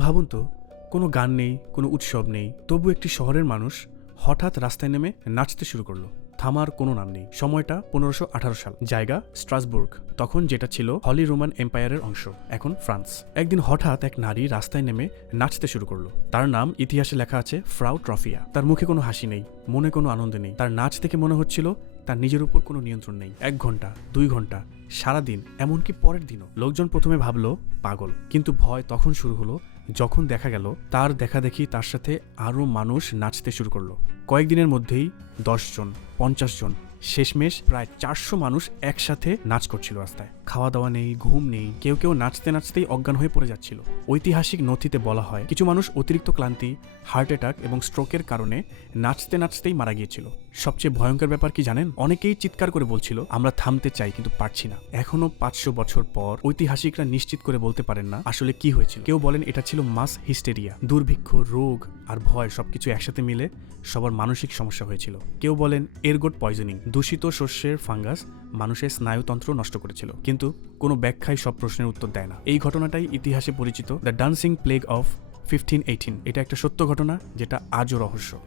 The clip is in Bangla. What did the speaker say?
ভাবুন তো, কোনো গান নেই, কোনো উৎসব নেই, তবু একটি শহরের মানুষ হঠাৎ রাস্তায় নেমে নাচতে শুরু করলো। থামার কোনো নাম নেই। সময়টা 1518 সাল, জায়গা স্ট্রাসবুর্গ, তখন যেটা ছিল হলি রোমান এম্পায়ারের অংশ, এখন ফ্রান্স। একদিন হঠাৎ এক নারী রাস্তায় নেমে নাচতে শুরু করলো। তার নাম ইতিহাসে লেখা আছে ফ্রাউ ট্রফিয়া। তার মুখে কোনো হাসি নেই, মনে কোনো আনন্দ নেই। তার নাচ থেকে মনে হচ্ছিল তার নিজের উপর কোনো নিয়ন্ত্রণ নেই। 1 ঘন্টা, 2 ঘন্টা, সারাদিন, এমনকি পরের দিনও। লোকজন প্রথমে ভাবলো পাগল, কিন্তু ভয় তখন শুরু হলো যখন দেখা গেল তার দেখাদেখি তার সাথে আরও মানুষ নাচতে শুরু করলো। কয়েকদিনের মধ্যেই 10 জন, 50 জন, শেষমেশ প্রায় 400 মানুষ একসাথে নাচ করছিল রাস্তায়। খাওয়া দাওয়া নেই, ঘুম নেই, কেউ কেউ নাচতে নাচতেই অজ্ঞান হয়ে পড়ে যাচ্ছিল। ঐতিহাসিক নথিতে বলা হয় কিছু মানুষ অতিরিক্ত ক্লান্তি, হার্ট অ্যাটাক এবং স্ট্রোকের কারণে নাচতে নাচতেই মারা গিয়েছিল। সবচেয়ে ভয়ঙ্কর ব্যাপার কি জানেন? অনেকেই চিৎকার করে বলছিল আমরা থামতে চাই কিন্তু পারছি না। এখনো 500 বছর পর ঐতিহাসিকরা নিশ্চিত করে বলতে পারেন না আসলে কি হয়েছিল। কেউ বলেন এটা ছিল মাস হিস্টেরিয়া, দুর্ভিক্ষ, রোগ আর ভয় সবকিছু একসাথে মিলে সবার মানসিক সমস্যা হয়েছিল। কেউ বলেন এরগোট পয়জনিং, দূষিত শস্যের ফাঙ্গাস মানুষের স্নায়ুতন্ত্র নষ্ট করেছিল। কিন্তু কোনো ব্যাখ্যাই সব প্রশ্নের উত্তর দেয় না। এই ঘটনাটাই ইতিহাসে পরিচিত দ্য ডান্সিং প্লেগ অফ 1518। এটা একটা সত্য ঘটনা যেটা আজও রহস্য।